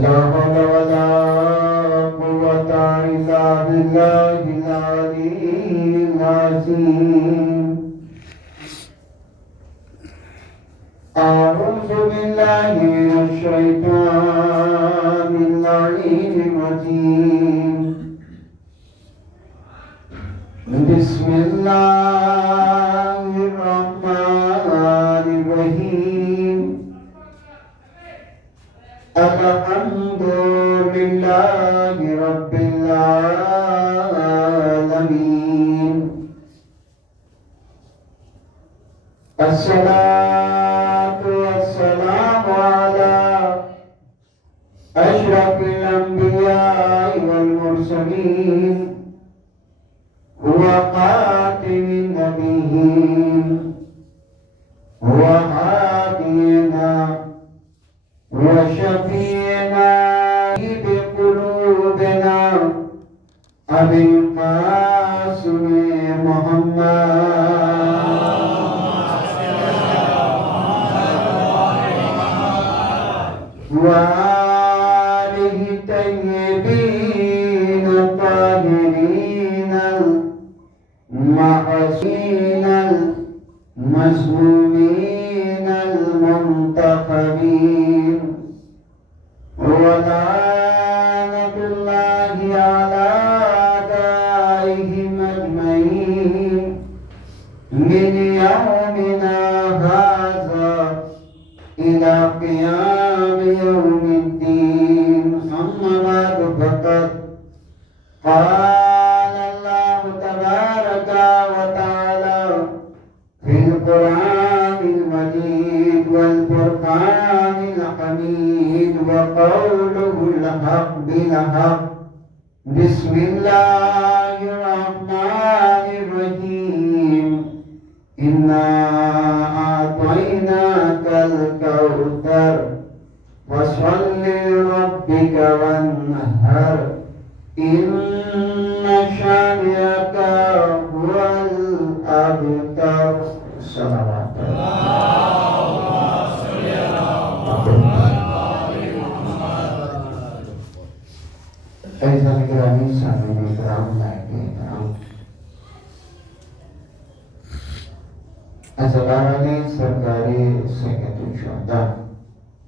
لا حول ولا قوة إلا بالله العلي العظيم. أعوذ بالله من الشيطان اللعين الرجيم. بسم الله الرحمن الرحيم. الحمد لله رب العالمين. الصلاة والسلام على أشرف الأنبياء والمرسلين وخاتم النبيين وهادينا وشفينا بقلوبنا أبي القاسم محمد وآله الطيبين الطاهرين المعصومين المسمومين المنتخبين. ولعنة الله على أعدائهم أجمعين من يومنا هذا إلى قيام يوم الدين. أما بعد فقد قال الله تبارك وتعالى في القرآن المجيد والفرقان الحميد وقوله الحق بالحق. بسم الله الرحمن الرحيم. إنا أعطيناك الكوثر فصل لربك وانحر إن شانئك هو الأبتر. صلوات Aizan kirami samini kiram naiki kiram. Azalarani Sarkari Sekretari Syuhada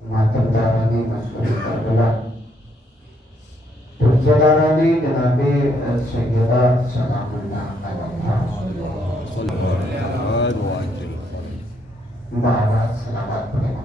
Matamdarani Masjid Karbala Perjadarani Nabi Sayyidah Salamullah Alaiha Bawa selamat berlima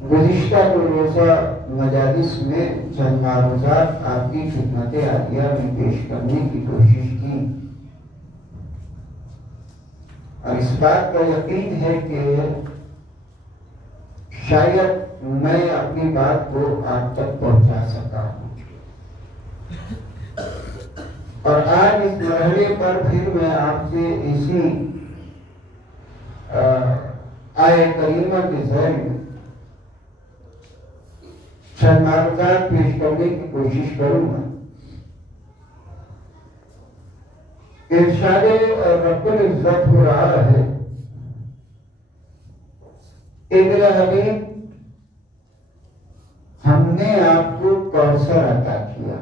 گزشتہ دو روزہ مجالس میں چند معروضات آپ کی خدمت عالیہ میں پیش کرنے کی کوشش کی، اور اس بات کا یقین ہے کہ شاید میں اپنی بات کو آپ تک پہنچا سکا ہوں، اور آج اس مرحلے پر پھر میں آپ سے اسی آیہ کریمہ کے ذریعے چند معروضات پیش کرنے کی کوشش کروں گا۔ ارشاد رب العزت ہو رہا ہے، اے میرا حبیب، ہم نے آپ کو کوثر عطا کیا،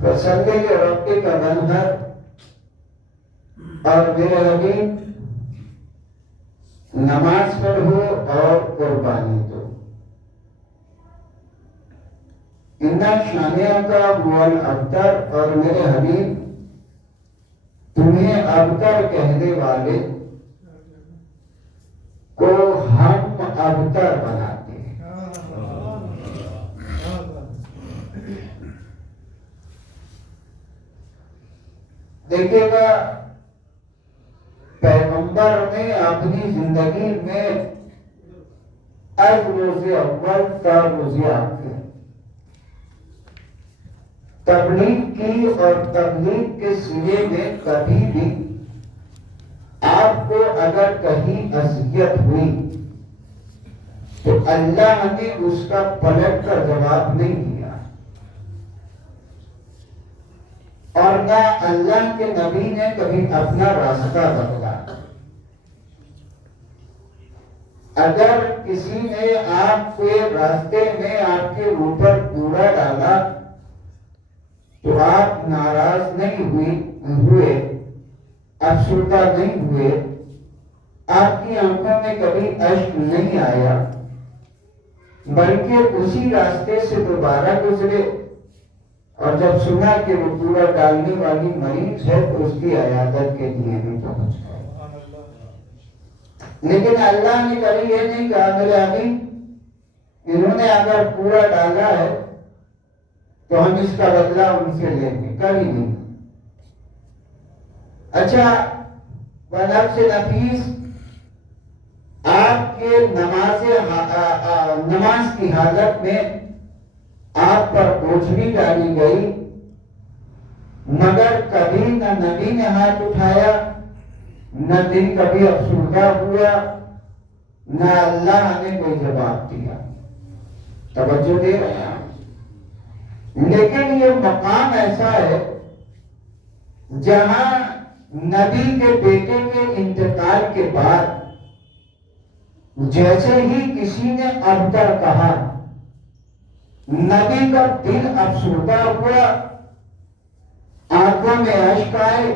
فصلی لربک وانحر، اور میرے حبیب نماز پڑھو اور قربانی دو۔ اِنَّ شَانِئَکَ هُوَ الْأَبْتَرُ، اور میرے حبیب تمہیں ابتر کہنے والے کو ہم ابتر بناتے ہیں۔ دیکھیے گا، پیغمبر نے اپنی زندگی میں از روز اول تا روز آخر تبلیغ کی، اور تبلیغ کے سلسلے میں کبھی بھی آپ کو اگر کہیں اذیت ہوئی تو اللہ نے اس کا پلٹ کر جواب نہیں دیا، اور نہ اللہ کے نبی نے کبھی اپنا راستہ بدلا۔ اگر کسی نے آپ کے راستے میں آپ کے اوپر کوڑا ڈالا تو آپ ناراض نہیں ہوئے، افسردہ نہیں ہوئے، آپ کی آنکھوں میں کبھی اشک نہیں آیا، بلکہ اسی راستے سے دوبارہ گزرے، اور جب سنا کہ وہ کوڑا ڈالنے والی مریض ہے تو اس کی عیادت کے لیے بھی پہنچ گئے۔ لیکن اللہ نے کبھی یہ نہیں کہا میرے حبیب انہوں نے اگر کوڑا ڈالا ہے تو ہم اس کا بدلہ ان سے لیں گے، کبھی نہیں۔ اچھا، بنفس نفیس آپ کے نماز کی حالت میں آپ پر بوجھ بھی ڈالی گئی، مگر کبھی نہ نبی نے ہاتھ اٹھایا، نہ دل کبھی افسردہ ہوا، نہ اللہ نے کوئی جواب دیا۔ توجہ دے رہے ہیں؟ لیکن یہ مقام ایسا ہے جہاں نبی کے بیٹے کے انتقال کے بعد جیسے ہی کسی نے ابتر کہا، نبی کا دل افسردہ ہوا، آنکھوں میں اشک آئے،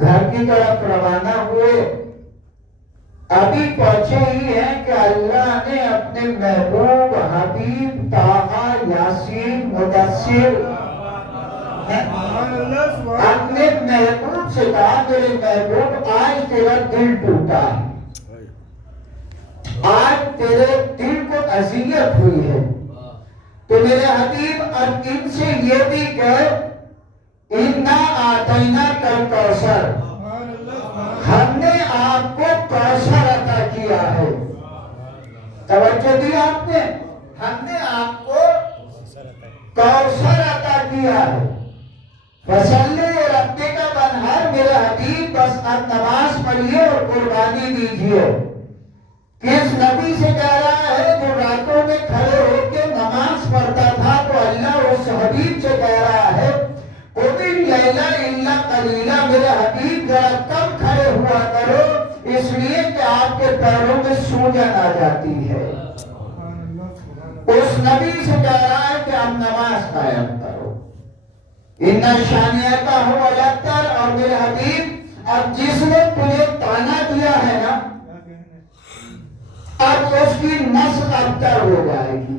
گھر کی طرف روانہ ہوئے۔ ابھی پہنچے ہی ہیں کہ اللہ نے اپنے محبوب حبیب طٰہٰ یاسین مدثر اپنے محبوب سے کہا میرے محبوب آج تیرا دل ٹوٹا ہے، آج تیرے دل کو اذیت ہوئی ہے، تو میرے حبیب اب ان سے یہ بھی کہہ اِنَّا أَعْطَيْنَاكَ الْكَوْثَرَ، ہم نے آپ کو کوثر عطا کیا ہے۔ توجہ دی آپ نے؟ ہم نے آپ کو کوثر عطا کیا ہے۔ فَصَلِّ لِرَبِّكَ وانحر، میرے حبیب بس اب نماز پڑھیے اور قربانی دیجیے۔ کس نبی سے کہہ رہا ہے جو راتوں میں کھڑے ہو کے نماز پڑھتا تھا؟ تو اللہ اس حبیب سے کہہ رہا ہے قُمِ اللَّيْلَ إِلَّا قَلِيلًا، میرے حبیب ذرا کم کھڑے ہوا کرو، اس لیے کہ آپ کے پیروں میں سوجن آ جاتی ہے۔ اس نبی سے کہہ رہا ہے کہ اب نماز قائم کرو۔ اِنَّ شَانِئَکَ هُوَ الْأَبْتَرُ، اور میرے حبیب اب جس نے تجھے تانا دیا ہے نا، اب اس کی نسل ابتر ہو جائے گی۔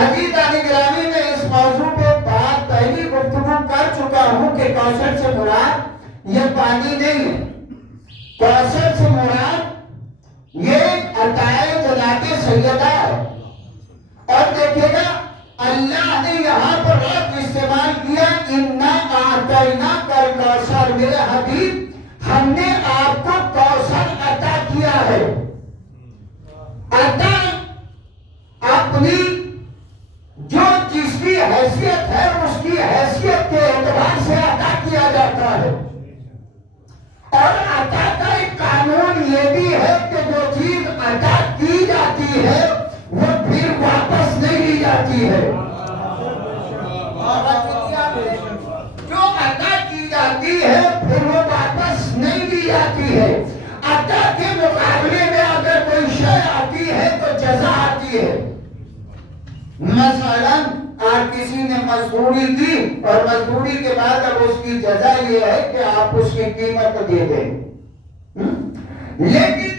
عزیزان گرامی، میں اس موضوع پہ بات پہلی گفتگو کر چکا ہوں کہ کوثر سے مراد یہ پانی نہیں ہے، کوثر سے مراد یہ عطائے جناب سیدہ ہے۔ اور دیکھیے گا اللہ نے یہاں پر لفظ استعمال کیا اِنَّا أَعْطَيْنَاكَ الْكَوْثَرَ، میرے حبیب ہم نے آپ کو کوثر عطا کیا ہے۔ عطا اپنی جو جس کی حیثیت ہے اس کی حیثیت کے اعتبار سے عطا کیا جاتا ہے، اور عطا کا ایک قانون یہ بھی ہے کہ جو چیز عطا کی جاتی ہے وہ پھر واپس نہیں لی جاتی ہے۔ جو عطا کی جاتی ہے پھر وہ واپس نہیں لی جاتی ہے۔ عطا کے مقابلے میں اگر کوئی شے آتی ہے تو جزا آتی ہے۔ مثلا آپ کسی نے مزدوری کی اور مزدوری کے بعد اب اس کی جزا یہ ہے کہ آپ اس کی قیمت دے دیں، لیکن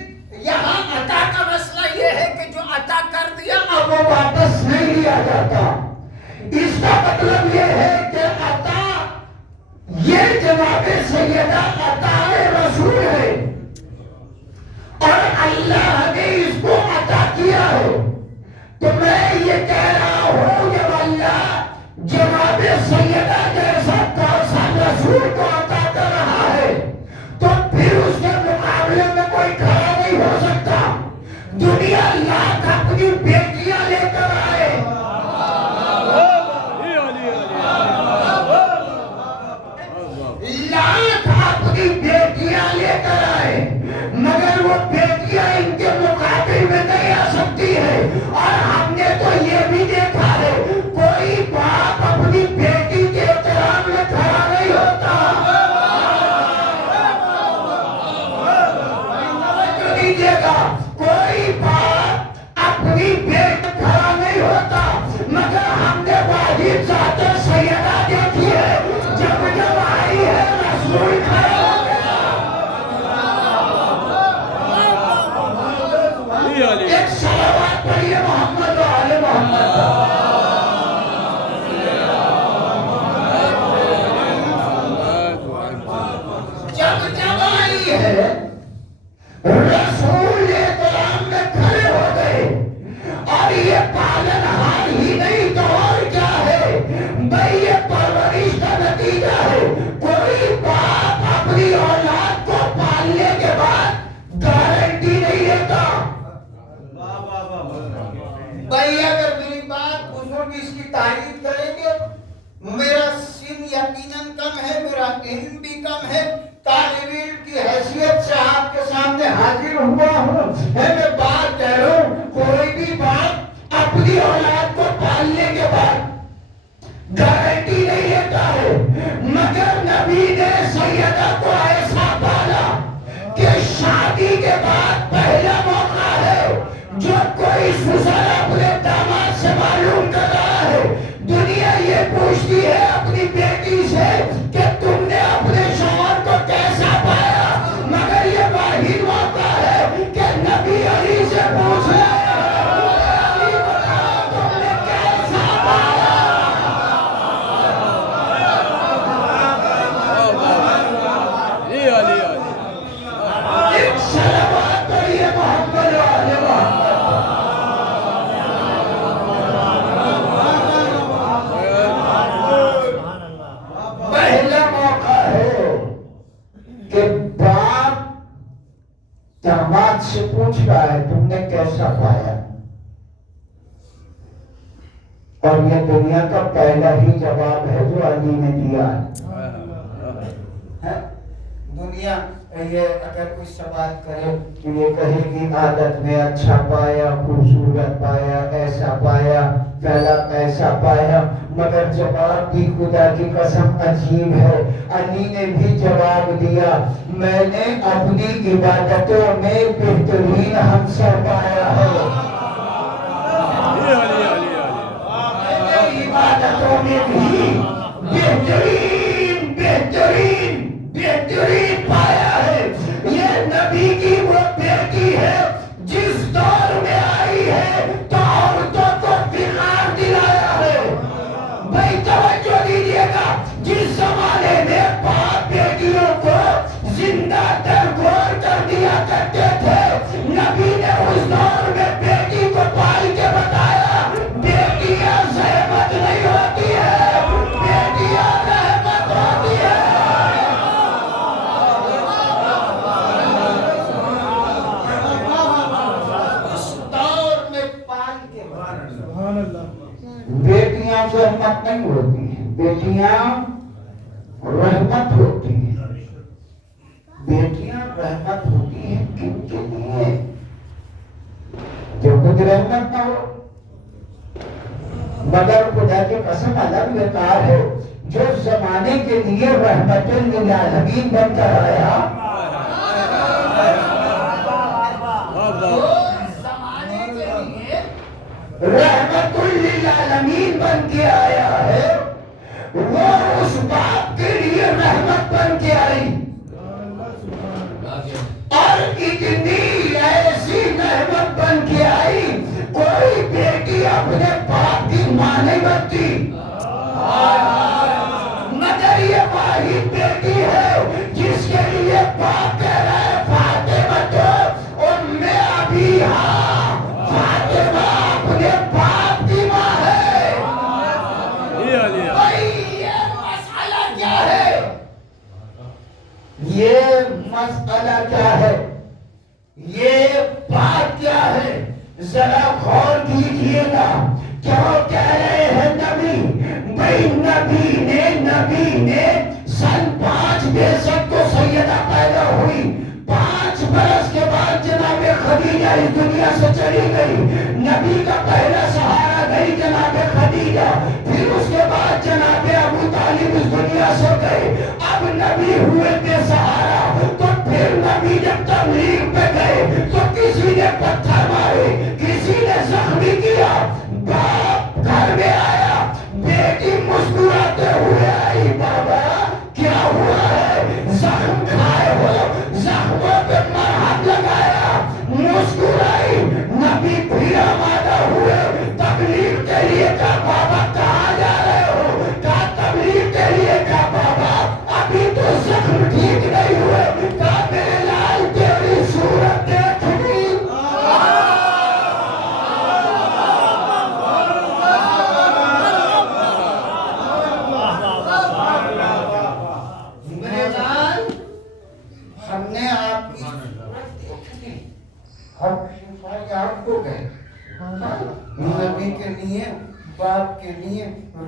یہاں عطا کا مسئلہ یہ ہے کہ جو عطا کر دیا اب وہ واپس نہیں لیا جاتا۔ اس کا مطلب یہ ہے کہ عطا یہ جناب سیدہ عطا رسول ہے اور اللہ نے اس کو عطا کیا ہے۔ تو میں یہ کہہ رہا ہوں کہ اللہ جناب سیدہ جیسا کوثر رسول کو عطا کر رہا ہے تو پھر اس کے مقابلے میں کوئی کھڑا نہیں ہو سکتا۔ دنیا لاکھ اپنی بیٹیاں لے کر آئے، لاکھ اپنی بیٹیاں لے کر آئے، مگر وہ بیٹیاں ان کے مقابل میں نہیں آ سکتی ہے۔ اور ہم نے تو یہ بھی دیکھا ہے کوئی باپ اپنی بیٹی کے احترام میں کھڑا نہیں ہوتا۔ کوئی باپ اپنی بیٹی کھڑا نہیں ہوتا، مگر ہم نے واحد ذات سیدہ دیکھی ہے جب جب آئی ہے رسول کھڑا ہو گیا۔ ایک صلوات پڑھیے محمد و آل محمد۔ جب جب آئی ہے رسول احترام میں کھڑے ہو گئے، اور یہ پالن ہار ہی نہیں تو اور کیا ہے بھئی، یہ پرورش کا نتیجہ ہے۔ کوئی باپ اپنی اولاد کو پالنے کے بعد گارنٹی نہیں دیتا۔ بھئی اگر میری بات بزرگ اس کی تعریف کریں گے، میرا سن یقیناً کم ہے، میرا علم بھی کم ہے، طالب علم کی حیثیت سے آپ کے سامنے حاضر ہوا ہوں، میں بات کہہ رہا ہوں کوئی بھی باپ اپنی اولاد کو پالنے کے بعد گارنٹی نہیں دیتا ہے، مگر نبی نے سیدہ کو ایسا پالا کہ شادی کے بعد پہلا موقع ہے جو کوئی سسر اپنے داماد سے معلوم کر رہا ہے۔ دنیا یہ پوچھتی ہے اپنی بیٹی سے کہ تم نے اپنے شوہر کو کیسا پایا، مگر یہ واحد موقع ہے کہ نبی علی سے پوچھ رہے علی بتاؤ تم نے کیسا پایا۔ ایک صلوات پڑھیے محمد و آل محمد۔ پہلا موقع ہے کہ باپ داماد سے پوچھ رہا ہے تم نے کیسا پایا، اور یہ دنیا کا پہلا ہی جواب ہے جو علی نے دیا ہے۔ دنیا یہ اگر کوئی سوال کرے تو یہ کہے کہ عادت میں اچھا پایا، خوبصورت پایا، ایسا پایا، پہلا ایسا پایا، مگر جواب بھی خدا کی قسم عجیب ہے۔ علی نے بھی جواب دیا میں نے اپنی عبادتوں میں بہترین ہمسر پایا ہے، میں نے عبادتوں میں بھی بہترین بہترین بہترین پایا ہے۔ یہ نبی کی وہ بیٹی ہے جس دور میں آئی ہے تو عورتوں کو وقار دلایا ہے۔ بھائی توجہ دیجیے گا، جس زمانے میں باپ بیٹیوں کو زندہ درگور کر دیا کرتے تھے، نبی بیٹیاں رحمت نہیں ہوتی ہیں، بیٹیاں رحمت ہوتی ہیں۔ بیٹیاں رحمت ہوتی ہیں کن کے لیے؟ جو خود رحمت نہ ہو، مگر خدا کی قسم الگ بیکار ہے جو زمانے کے لیے رحمت للعالمین بن کر آیا، رحمت للعالمین بن کے آیا ہے، وہ اس باپ کے لیے رحمت بن کے آئی، اور اتنی ایسی رحمت بن کے آئی کوئی بیٹی اپنے باپ کی ماں نہیں بنتی، مگر یہ واحد بیٹی ہے جس کے لیے باپ کہہ رہا ہے فاطمہ تو ام ابیہا، فاطمہ اپنے باپ کی ماں ہے۔ بھائی یہ مسئلہ کیا ہے؟ یہ مسئلہ کیا ہے؟ یہ بات کیا ہے؟ ذرا غور کیجئے گا۔ کیوں کہہ رہے ہیں نبی؟ بھئی نبی نے سن 5 بعثت کو سیدہ پیدا ہوئی، 5 برس کے بعد جناب خدیجہ اس دنیا سے چلی گئی، نبی کا پہلا سہارا گئی جناب خدیجہ، پھر اس کے بعد جناب ابو طالب اس دنیا سے گئے، اب نبی ہوئے بے سہارا، تو پھر نبی جب تبلیغ پہ گئے تو کسی نے پتھر مارے، کسی نے زخمی کیا، باپ گھر میں آیا، بیٹی مسکراتے ہوئے آئی، بابا کیا ہوا ہے؟ زخم کھائے ہو، زخموں پہ مرہم لگایا، مسکرائی، نبی پھر آمادہ ہوئے تبلیغ کے لیے، کہا بابا کہاں جا رہے ہو؟ کہا تبلیغ کے لیے، کہا بابا ابھی تو زخم ٹھیک نہیں ہوئے، کہا میرے لال تیری صورت دیکھنی۔ میرے لال ہم نے آپ کی صورت دیکھنی، ہم شفائی آپ کو گئے، نبی کے لیے باپ کے لیے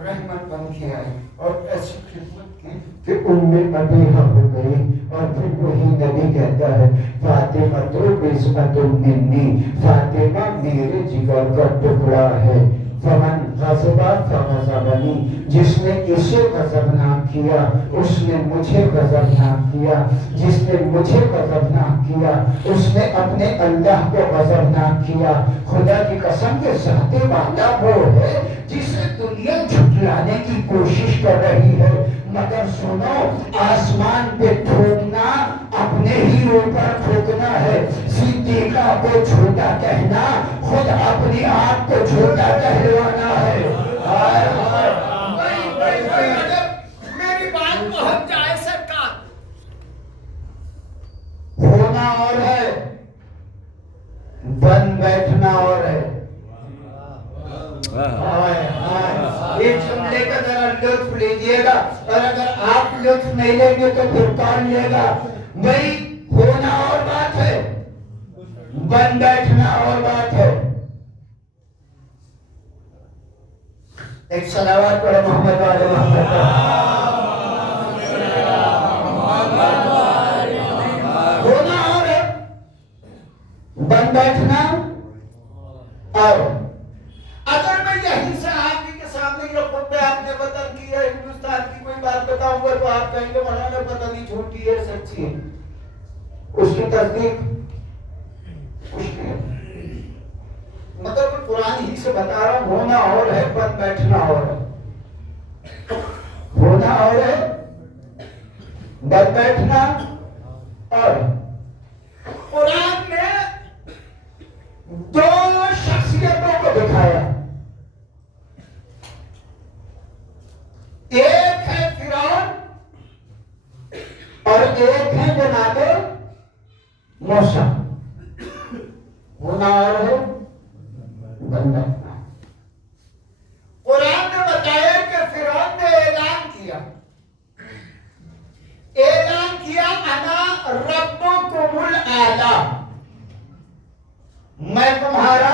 رحمت بن کے آئی اور ایسی خدمت کی کہ ام ابیہا ہو گئی، اور پھر وہی نبی کہتا ہے فاطمہ تو بسمت منی، فاطمہ میرے جگر کا ٹکڑا ہے، فمن غضب فغضبنی، جس نے اسے غضبناک کیا اس نے مجھے غضبناک کیا، جس نے مجھے غضبناک کیا اس نے اپنے اللہ کو غضبناک کیا۔ خدا کی قسم کے ساتھ والا وہ ہے جسے دنیا جھٹلانے کی کوشش کر رہی ہے، مگر سنو آسمان پہ تھوکنا اپنے ہی اوپر تھوکنا ہے، صدیقہ کو جھوٹا کہنا خود اپنی آپ کو جھوٹا کہلوانا ہے۔ میری بات پہنچ جائے سرکار، ہونا اور ہے، بن بیٹھنا اور ہے۔ اس جملے کا ذرا لطف لیجئے گا، اور اگر آپ لطف نہیں لیں گے تو پھر کون لے گا؟ بھئی ہونا اور بات ہے، بن بیٹھنا اور بات ہے۔ ایک صلوات پڑھے محمد والے محمد، ہونا اور ہے، بن بیٹھنا اور۔ اگر میں یہیں سے آپ کے سامنے یہ خطبہ آپ نے وطن کی ہے، ہندوستان کی کوئی بات بتاؤں گا تو آپ کہیں گے مولانا پتہ نہیں جھوٹی ہے سچی ہے، اس کی تصدیق کچھ نہیں ہے، مگر میں قرآن ہی سے بتا رہا ہوں، ہونا اور ہے، بن بیٹھنا اور ہے، ہونا اور ہے، بن بیٹھنا اور۔ قرآن نے دو شخصیتوں کو دکھایا، ایک ہے فرعون اور ایک ہے جناب موسیٰ۔ ہونا اور ہے، بن بیٹھنا۔ قرآن نے بتایا کہ فرعون نے اعلان کیا انا ربکم الاعلی، میں تمہارا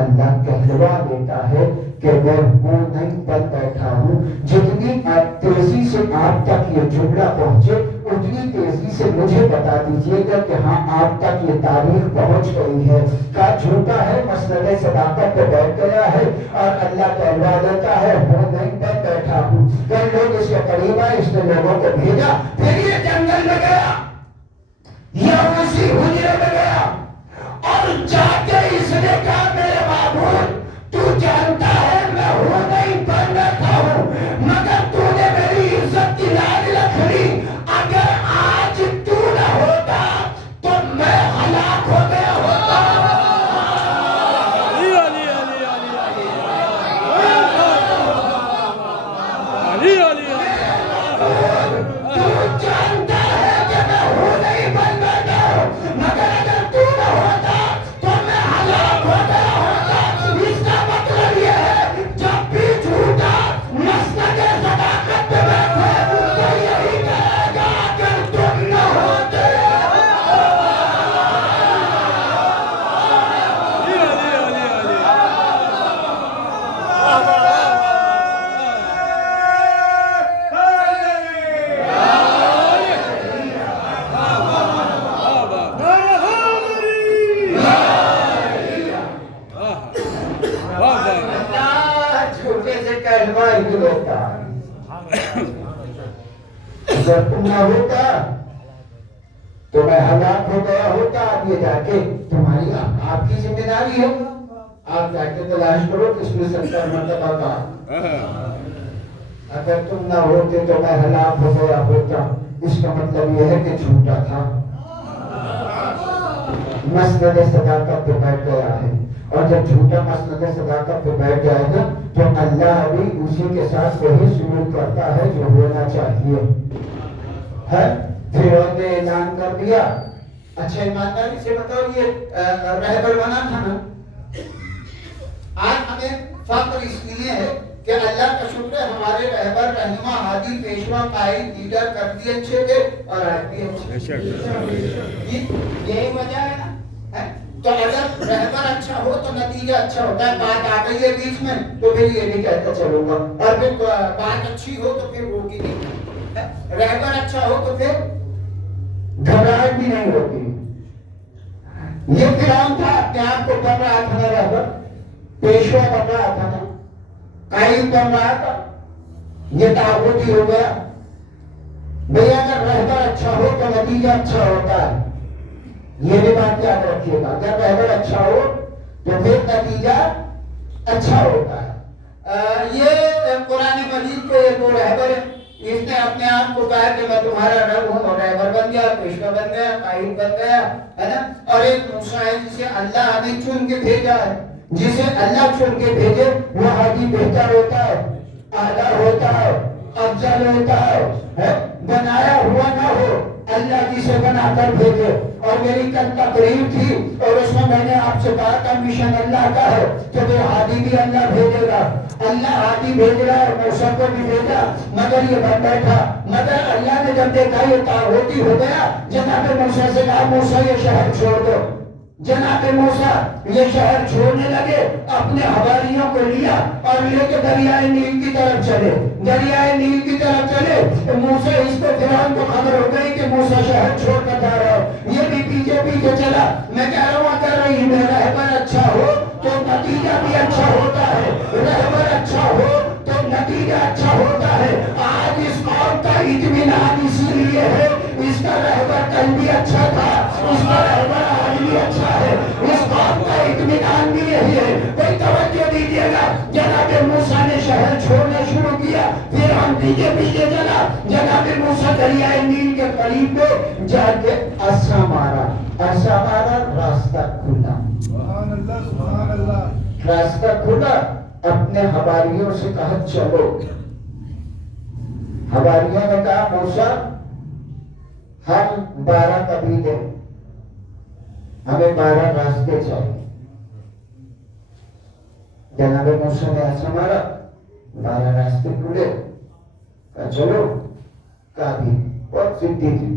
اللہ کہلوا دیتا ہے کہ میں ہوں نہیں پر بیٹھا ہوں. جتنی تیزی سے آپ تک یہ جملہ پہنچے اتنی تیزی سے مجھے بتا دیجئے گا کہ ہاں آپ تک یہ تاریخ پہنچ گئی ہے. کا جھوٹا ہے مسند صداقت پہ بیٹھ گیا ہے اور اللہ کہلوا دیتا ہے ہوں نہیں پر بیٹھا ہوں. کئی لوگ اس کے قریب آئے, اس نے لوگوں کو بھیجا, پھر یہ جنگل میں گیا یا اسی حجرے میں گیا اور جا کے اس نے کہا میرے معبود تو جانتا ہے میں ہوں نہیں پر بیٹھا ہوں, مگر تو نے میری عزت کی لاج رکھ لی. اگر آج تو نہ ہوتا تو میں ہلاک ہو گیا ہوتا. اگر تم نہ ہوتا تو میں ہلاک ہو گیا ہوتا. اب یہ جا کے تمہاری آپ کی ذمہ داری ہے, آپ جا کے تلاش کرو کس میں 70 مرتبہ کا. اگر تم نہ ہوتے تو میں ہلاک ہو گیا ہوتا. اس کا مطلب یہ ہے کہ جھوٹا تھا, مسند صداقت پہ بیٹھ گیا ہے. اور جب جھوٹا مسند صداقت پہ بیٹھ جائے گا تو اللہ بھی اسی کے ساتھ وہی سلوک کرتا ہے جو ہونا چاہیے. فرعون نے اعلان کر دیا. اچھا ایمانداری سے بتاؤ, یہ رہبر بنا تھا نا. آج ہمیں فخر اس لیے ہے کہ اللہ کا شکر ہے ہمارے رہبر رہنما ہادی پیشوا قائد لیڈر کر دیے اچھے تھے اور آج بھی اچھے. یہی وجہ ہے نا. تو اگر رہبر اچھا ہو تو نتیجہ اچھا ہوتا ہے. بات آ گئی ہے بیچ میں تو پھر یہ نہیں کہتا چلوں گا, اور پھر بات اچھی ہو تو پھر روکی نہیں. رہبر اچھا ہو تو پھر گھبراہٹ بھی نہیں ہوتی. یہ فرعون تھا, اپنے آپ کو بن رہا تھا نا رہبر, پیشوا بن رہا تھا نا, قائد بن رہا تھا, یہ طاغوتی ہو گیا. بھئی اگر رہبر اچھا ہو تو نتیجہ اچھا ہوتا ہے. یہ بھی بات یاد رکھیے گا, اگر رہبر اچھا ہو تو پھر نتیجہ اچھا ہوتا ہے. یہ قرآن مجید کے دو رہبر ہیں. اس نے اپنے آپ کو کہا کہ میں تمہارا رب ہوں, اور رہبر بن گیا, پیشوا بن گیا, قائد بن گیا, ہے نا. اور ایک موسیٰ ہے جسے اللہ نے چن کے بھیجا ہے. جسے اللہ چن کے بھیجے وہ ہادی بہتر ہوتا ہے, اعلیٰ ہوتا ہے, افضل ہوتا ہے. بنایا ہوا نہ ہو, اللہ جسے بنا کر بھیجے. اور میری کل تقریر تھی اور اس میں نے آپ سے کہا تھا مشن اللہ کا ہے کہ وہ ہادی بھی اللہ بھیجے گا. اللہ ہادی بھیج رہا ہے, موسیٰ کو بھی بھیجا, مگر یہ بن بیٹھا. مگر اللہ نے جب دیکھا یہ طاغوتی ہو گیا, جناب موسیٰ سے کہا موسیٰ یہ شہر چھوڑ دو. جناب موسیٰ یہ شہر چھوڑنے لگے, اپنے حواریوں کو لیا اور لے کے دریائے نیل کی طرف چلے. دریائے نیل کی طرف چلے, موسیٰ اس کو فرعون کو خبر ہو گئی کہ موسیٰ شہر چھوڑ کر جا رہا ہے. یہ بھی پیچھے پیچھے چلا. میں کہہ رہا ہوں اگر رہبر اچھا ہو تو نتیجہ بھی اچھا ہوتا ہے, رہبر اچھا ہو تو نتیجہ اچھا ہوتا ہے. آج اس قوم کا اطمینان اسی لیے ہے, اس کا رہبر کل بھی اچھا تھا, اس کا رہبر آج بھی اچھا ہے. اس قوم کا اطمینان بھی یہی ہے. کوئی توجہ دیجیے گا, جناب موسیٰ نے شہر چھوڑنا شروع کیا, پھر ہم پیچھے پیچھے چلا. جناب موسیٰ دریائے نیل کے قریب پہ جا کے عصا مارا. عصا مارا, راستہ کھلا. سبحان اللہ, سبحان اللہ. راستہ کھلا. اپنے حواریوں سے کہا چلو. حواریوں نے کہا موسیٰ ہم 12 قبیلے, ہمیں 12 راستے چاہیے. جناب موسیٰ نے ایسا مارا, 12 راستے کھلے. کہا چلو. کہا بھی بہت ضدی تھی,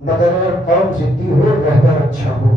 مگر اگر قوم ضدی ہو رہبر اچھا ہو,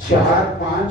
4-5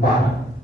12।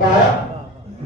12।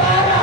12।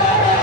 12,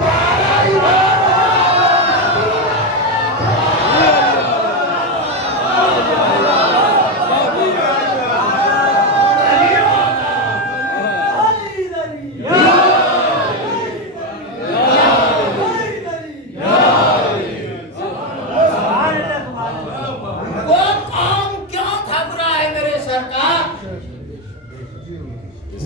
12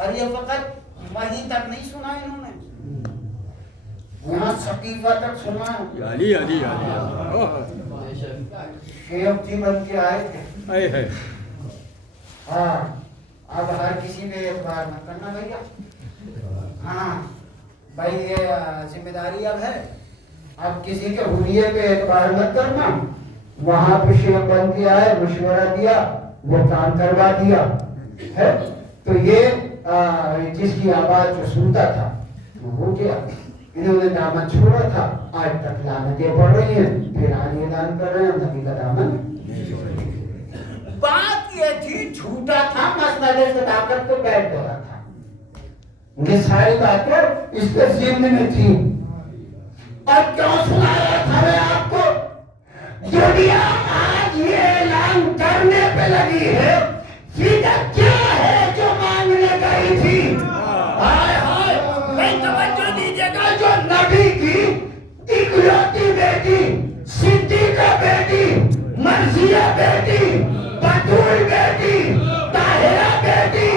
اور یہ فقط وہیں تک نہیں سنا انہوں نے، یہاں سقیفہ تک سنا ہے۔ علی علی علی شیخ جی بن کے آئے تھے۔ ہاں اب ہر کسی پہ اعتبار نہ کرنا بھیا، ہاں بھائی یہ ذمہ داری اب ہے، اب کسی کے حلیے پہ اعتبار مت کرنا۔ وہاں پہ شیخ بن کے آئے، مشورہ دیا، وہ کام کروا دیا ہے۔ تو یہ جس کی آواز جو سنتا تھا وہ ہو گیا، انہوں نے دامن چھوڑا تھا، آج تک لعنتیں پڑھ رہی ہیں، پھر آج اعلان کر رہے ہیں نبی کا دامن۔ بات یہ تھی جھوٹا تھا، مسند صداقت پہ بیٹھ گیا تھا، یہ ساری باتیں اس کے ذہن میں تھی۔ اور کیوں سنایا تھا میں آپ کو؟ دنیا آج یہ اعلان کرنے پہ لگی ہے فدیہ کیا ہے جو مانگنے گئی تھی۔ ہائے ہائے، میں توجہ دیجیے گا، جو نبی کی اکلوتی بیٹی، صدیقہ بیٹی، مرضیہ بیٹی، بطول بیٹی، طاہرہ بیٹی،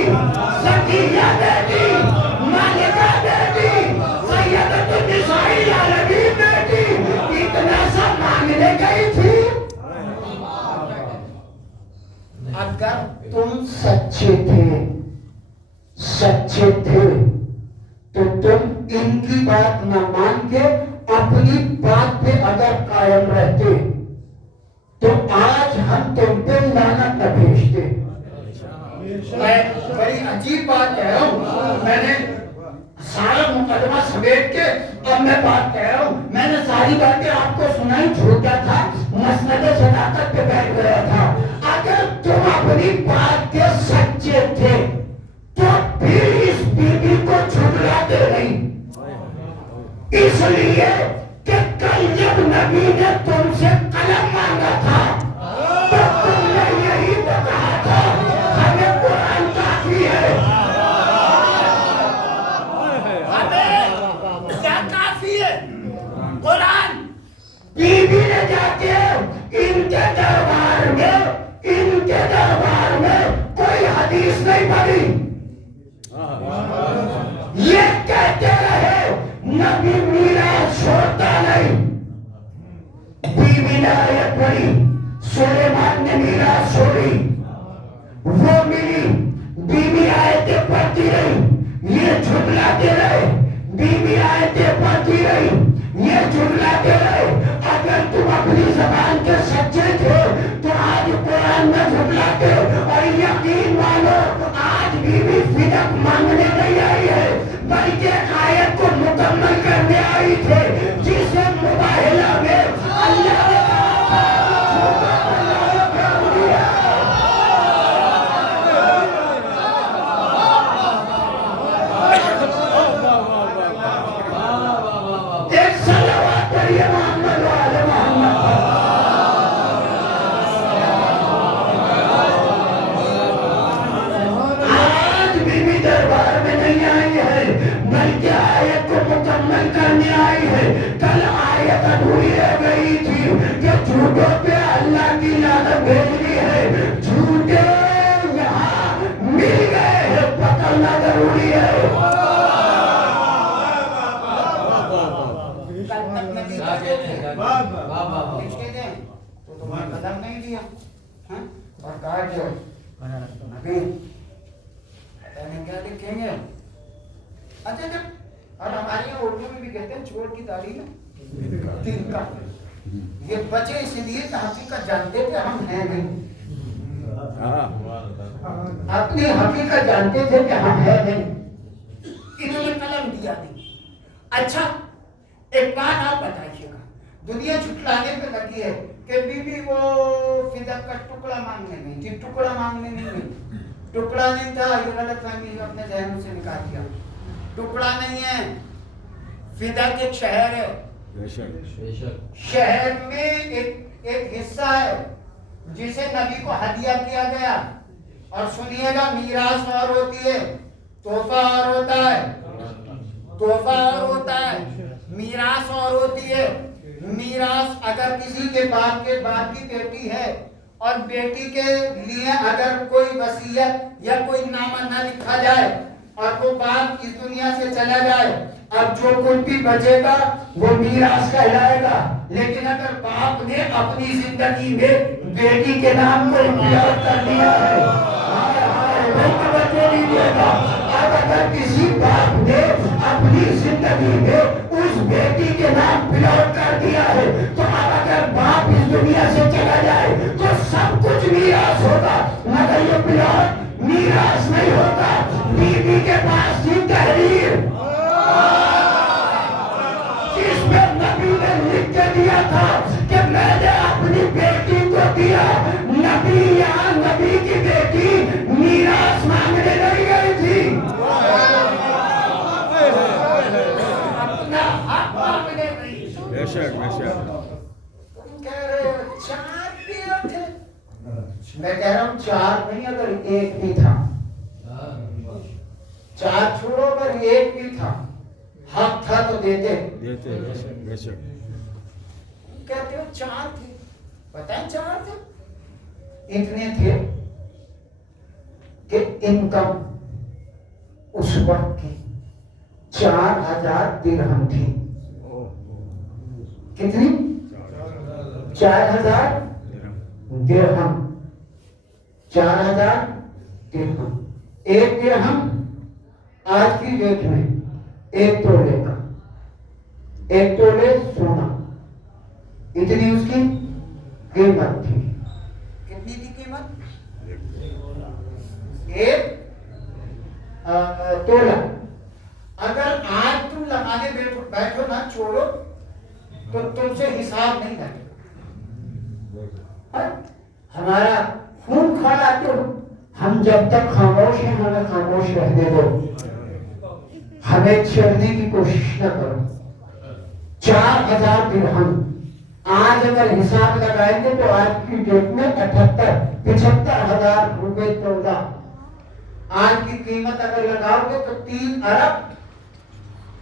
زکیہ بیٹی، مالکہ بیٹی، سیدۃ النساء العالمین بیٹی، اتنا سب مانگنے گئی تھی۔ اگر تم سچے تھے تو تم ان کی بات نہ مان کے اپنی بات پہ اگر قائم رہتے تو آج ہم تم پہ لعنت نہ بھیجتے۔ میں بڑی عجیب بات کہہ رہا ہوں، میں نے سارا مقدمہ سمیٹ کے اب میں بات کہہ رہا ہوں، میں نے ساری باتیں آپ کو سنائی، جھوٹا تھا، مسند صداقت پہ بیٹھ گیا تھا۔ اگر تم اپنی بات کے سچے تھے تو پھر اس بی بی کو جھٹلاتے نہیں، اس لیے کہ کل جب نبی نے تم سے قلم مانگا تھا تو تم نے یہی تو کہا تھا ہمیں قرآن کافی ہے۔ ہمیں کیا کافی ہے؟ قرآن۔ بی بی نے جا کے ان کے دربار میں کوئی حدیث نہیں پڑھی، یہ کہتے رہے نبی میراث چھوڑتا نہیں۔ بی بی نے آیت پڑھی، سلیمان نے میراث چھوڑی، وہ ملی، بی بی آیتیں پڑھتی رہی، یہ جھٹلاتے رہے، بی بی آیتیں پڑھتی رہی، یہ جھٹلاتے رہے۔ اگر تم اپنی زبان کے سچے تھے تو آج قرآن میں جھٹلاتے، اور یقین مانو آج بی بی فدیہ مانگنے نہیں آئی ہے بلکہ ایک آیت کو مکمل کرنے آئی تھے جسے مباہلہ میں اللہ نے ایک صلوات پڑھیے محمد وعلى محمد۔ آج بی بی دربار میں نہیں آئی ہے بلکہ آیت کو مکمل کرنے آئی ہے۔ کل آیت ادھوری رہ گئی تھی کہ جھوٹوں پہ اللہ کی لعنت بھیجنی ہے، جھوٹے یہاں مل گئے ہیں، پکڑنا ضروری ہے۔ تو تمہیں قدم نہیں دیا اور کہا جو نبی کیا لکھیں گے؟ اچھا جب، اور ہمارے یہاں اردو میں بھی کہتے ہیں چور کی تعلیم دل کا، یہ بچے اس لیے کہ حقیقت جانتے تھے ہم ہیں نہیں، اپنی حقیقت جانتے تھے کہ ہم ہیں نہیں، انہوں نے قلم دیا نہیں۔ اچھا ایک بات آپ بتائیے گا، دنیا جھٹلانے پہ لگی ہے کہ بی بی وہ فدیہ کا ٹکڑا مانگنے نہیں تھی، ٹکڑا مانگنے نہیں گئی، ٹکڑا نہیں تھا، یہ غلط فہمی اپنے ذہن سے نکال دیا، ٹکڑا نہیں ہے، فدیہ کے ایک شہر ہے، شہر میں ایک حصہ ہے جسے نبی کو ہدیہ کیا گیا، اور سنیے گا میراث اور ہوتی ہے، تحفہ اور ہوتا ہے، تحفہ اور ہوتا ہے، میراث اور ہوتی ہے۔ میراث اگر کسی کے باپ کی بیٹی ہے اور بیٹی کے لیے اگر کوئی وصیت یا کوئی نامہ نہ لکھا جائے اور وہ باپ اس دنیا سے چلا جائے، اب جو کچھ بھی بچے گا وہ میراث کہلائے گا. لیکن اگر باپ نے اپنی زندگی میں بیٹی کے نام کو اختیار کر دیا ہے، اب اگر کسی باپ نے اپنی زندگی میں اس بیٹی کے نام پلاٹ کر دیا ہے، تو اب اگر باپ اس دنیا سے چلا جائے تو سب کچھ میراث ہوگا، مگر یہ پلاٹ میراث نہیں ہوگا. بیوی کے پاس تھی تحریر جس میں نبی نے لکھ کے دیا تھا کہ میں نے اپنی بیٹی کو دیا. نبی یا نبی کی بیٹی میراث مانگنے نہیں گئی تھی، اپنا حق مانگنے گئی. بے شک بے شک. تم کہہ رہے ہو 4 پیڑ تھے، میں کہہ رہا ہوں 4 نہیں، اگر 1 بھی تھا، 4 چھوڑو، اگر 1 بھی تھا، حق تھا تو دیتے. دیتے بے شک بے شک. کہتے ہو 4 تھے، بتائیں 4 تھے. اتنے تھے کہ انکم اس وقت کی 4000 درہم تھی. کتنی؟ 4000 درہم. 4000 درہم. 1 درہم آج کی ڈیٹ میں 1 تولے کا، 1 تولے سونا، اتنی اس کی قیمت تھی. کتنی تھی قیمت؟ 1 تولہ. اگر آج تم لگانے بیٹھو نا چھوڑو تو تم سے حساب نہیں کرے. ہمارا خون کھولا تو ہم جب تک خاموش ہیں ہمیں خاموش رہنے دو، ہمیں چھیڑنے کی کوشش نہ کرو. 4000 درہم آج اگر حساب لگائیں گے تو آج کی ڈیٹ میں 75,000 روپے تولہ. آج کی قیمت اگر لگاؤ گے تو 3 ارب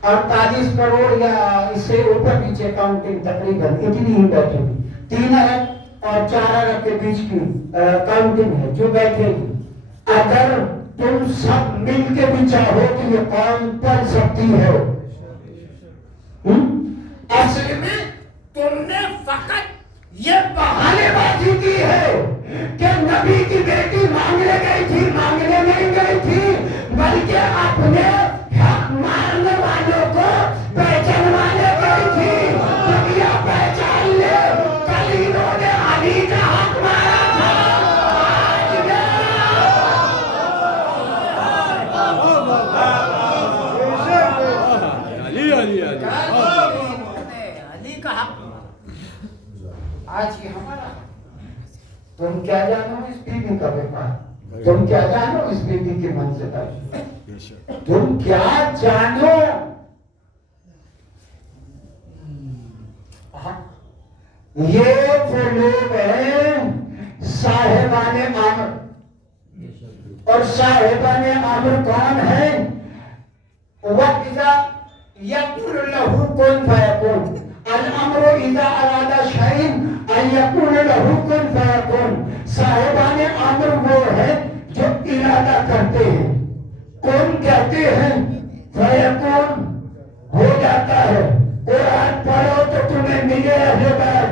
48 کروڑ یا اس سے اوپر نیچے کاؤنٹنگ تقریباً اتنی ہی بیٹھے گی. 3 ارب اور 4 ارب کے بیچ کی کاؤنٹنگ ہے جو بیٹھے گی. اگر تم سب مل کے بھی چاہو تو یہ قوم پل سکتی ہے. اصل میں تم نے فقط یہ بہانے بازی کی ہے کہ نبی کی بیٹی مانگنے گئی تھی، مانگنے نہیں گئی تھی، بلکہ اپنے حق مارنے والوں کو پہچانوانے گئی تھی. دنیا پہچان لے کل انہوں نے علی کا حق مارا تھا، آج علی علی علی. علی کا حق آج یہ ہمارا. تم کیا جانو اس بیوی کا بیپار، تم کیا جانو اس بیوی کی منزل، بے شک. تم کیا جانو. یہ وہ لوگ ہیں صاحبان امر. اور صاحبان امر کون ہیں؟ وَإِذَا يَقُولُ لَهُ كُن فَيَكُونُ. الامر اذا اراد شيئا ان يقول له كن فيكون. صاحبان امر وہ ہے جو ارادہ کرتے ہیں، کن کہتے ہیں، فیکون ہو جاتا ہے. قرآن پڑھو تو تمہیں ملے اہل بیت،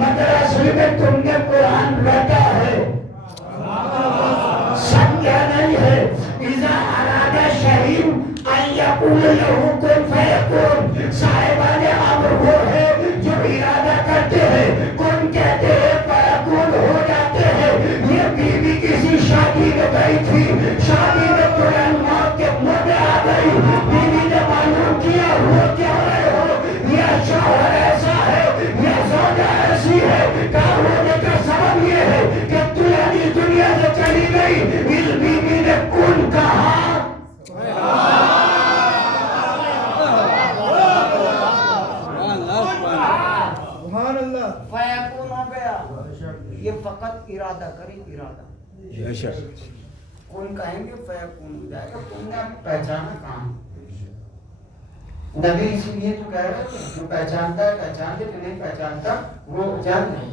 مگر اصل میں تم نے قرآن رٹا ہے، سمجھا نہیں ہے. اذا اراد شيئا ان يقول له كن فيكون. صاحبان امر وہ ہے جو ارادہ کرتے ہیں، کن کہتے ہیں، فیکون ہو جاتے ہیں. یہ بیوی کسی شادی میں گئی تھی، شادی میں قرآن موت کے منہ میں آ گئی. بیوی نے معلوم کیا وہ کیا رہے ہو، یہ شوہر ایسا ہے، یہ زوجہ ایسی ہے. کہا ہونے کا سبب یہ ہے کہ دلہن دنیا سے چلی گئی. اس بیوی نے کن کہا، فیکون ہو گیا. یہ فقط ارادہ کریں، ارادہ. بے شک. کون کہیں گے فیکون ہو جائے گا. تم نے پہچانا کہاں؟ نبی اسی لیے تو کہہ رہے تھے جو پہچانتا ہے پہچان لے، جو نہیں پہچانتا وہ جان نہیں.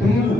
3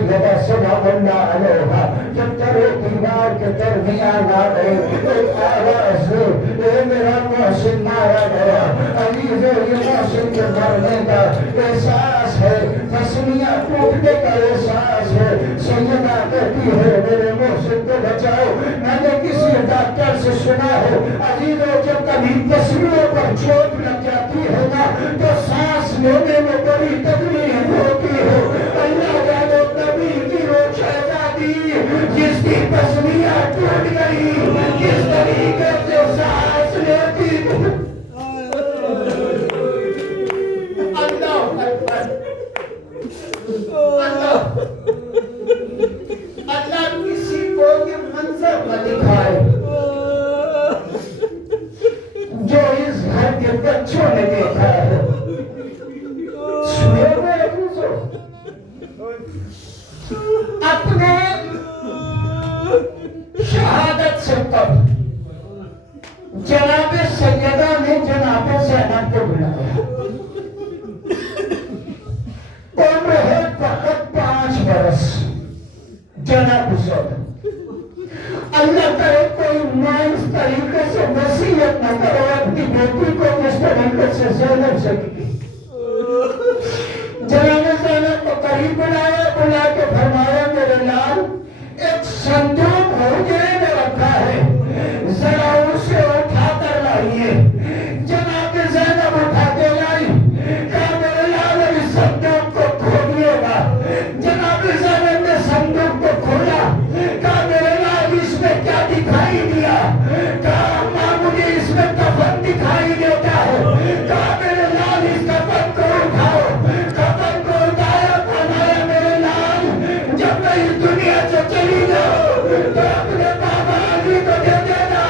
سیدہ سلام اللہ علیہ جب ترے دیوار کے درمیان آ گئے ایک آواز اے میرا محسن مارا گیا عزیز یہ محسن کے مرنے کا احساس ہے تسمیہ ٹوٹنے کا احساس ہے سیدہ کہتی ہے میرے محسن کو بچاؤ میں نے کسی ڈاکٹر سے سنا ہے عزیزوں جب کبھی تسمیوں پر چوٹ لگ جاتی ہے نا تو سانس لینے میں بڑی تکلیف ہوتی ہے اللہ جانے نبی کی وہ شہزادی جس کی تسمیاں ٹوٹ گئی کس طریقے سے سانس لیتی اللہ اکبر اللہ کسی کو یہ منظر نہ دکھائے جو اس گھر کے بچوں نے دیکھا ہے سنو میں عزیزو اپنے شہادت سے قبل جناب سیدہ نے جناب زینب کو بلایا عمر ہے فقط 5 برس جناب زینب اللہ کرے کوئی ماں اس طریقے سے وصیت نہ کرو اپنی بیٹی کو اس طریقے سے زینب سے کی جناب زینب کو قریب بلا کے فرمایا میرے لال ایک صندوق حجرے میں رکھا ہے ذرا اسے اٹھا کر لائیے جناب زینب اٹھا کے لائی کہا میرے لال اس صندوق کو کھولیے گا جناب زینب نے صندوق کو کھولا کہا میرے لال اس میں کیا دکھائی دیا کہا ماں مجھے اس میں کفن دکھائی دیتا ہے کہا میرے لال اس کفن کو اٹھاؤ کفن کو اٹھایا فرمایا میرے لال جب میں اس دنیا سے چلی جاؤں تو اپنے بابا علی کو دے دینا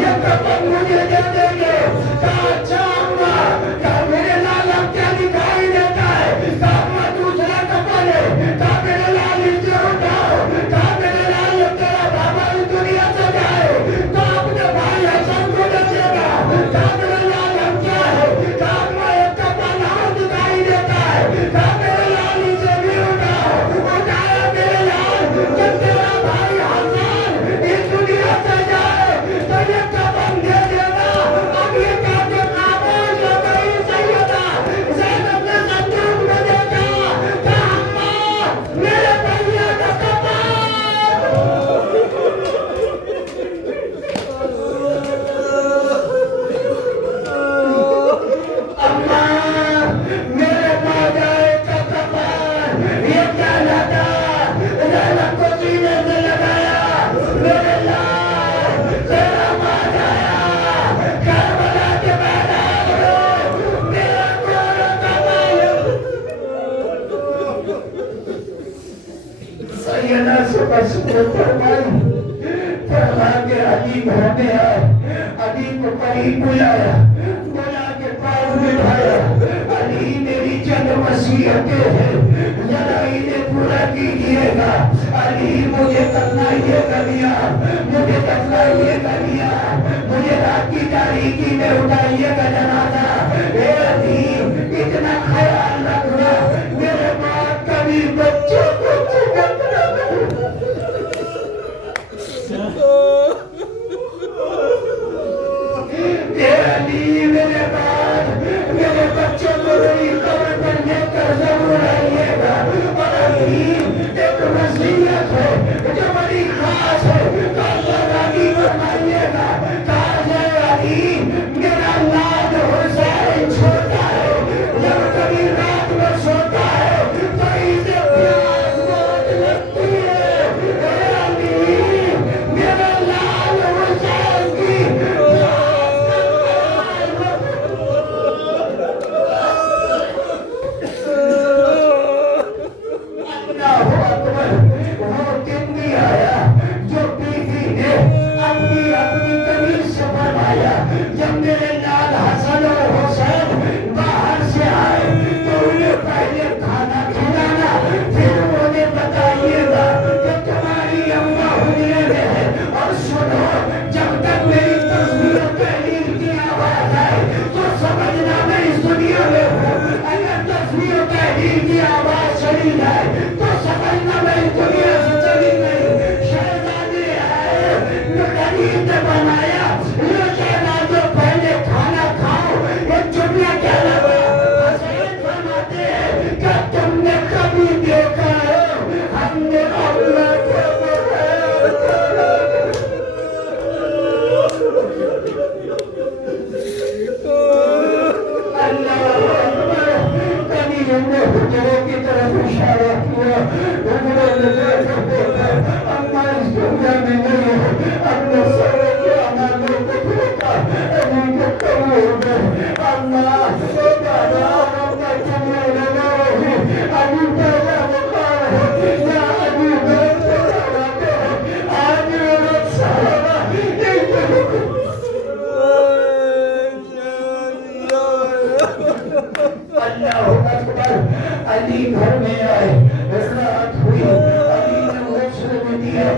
یہ کفن مجھے دے دیں گے کہا اچھا اماں کہا میرے لال اب کیا دکھائی دیتا ہے کہا اماں دوسرا کفن ہے کہا میرے لال اس سے اٹھاؤ کہا میرے لال جب تیرا بابا اس دنیا سے جائے تو اپنے بھائی حسن کو دے دے گا کہا میرے لال اب کیا ہے کہا اماں ایک کفن اور دکھائی دیتا ہے کہا میرے لال اسے بھی اٹھاؤ اٹھایا میرے لال جب تیرا بھائی حسن اس دنیا سے جائے تو یہ کفن دے دینا اب یہ کہہ کے خاموش ہو گئی سیدہ زینب نے صندوق میں دیکھا کہا اماں میرے بھیا کا کفن اماں میرے ماجائے کا کفن یہ کیا لگا زینب کو سینے سے لگایا میرے لال تیرا ماجایا کربلا کے میدان میں میرا گورا کفن سیدہ سے بس فرمائی فرما کے علی گھر میں آئے علی کو قریب بلایا بلا کے پاؤں بٹھایا علی میری چند وصیتیں ہیں ذرا انہیں پورا کیجیے گا علی مجھے دفنائیے گا میاں مجھے دفنائیے گا میاں مجھے رات کی تاریکی میں اٹھائیے گا جنازہ اے علی اتنا خیال رکھنا میرے ماں کبھی بچوں کو چمک نہ اے علی میرے بعد میرے بچوں کو میری قبر پر لے کر ضرور آئیے گا اور علی ایک وصیت ہے جو بڑی خاص ہے تو اللہ راضی فرمائیے گا کہا ہے علی میرا لال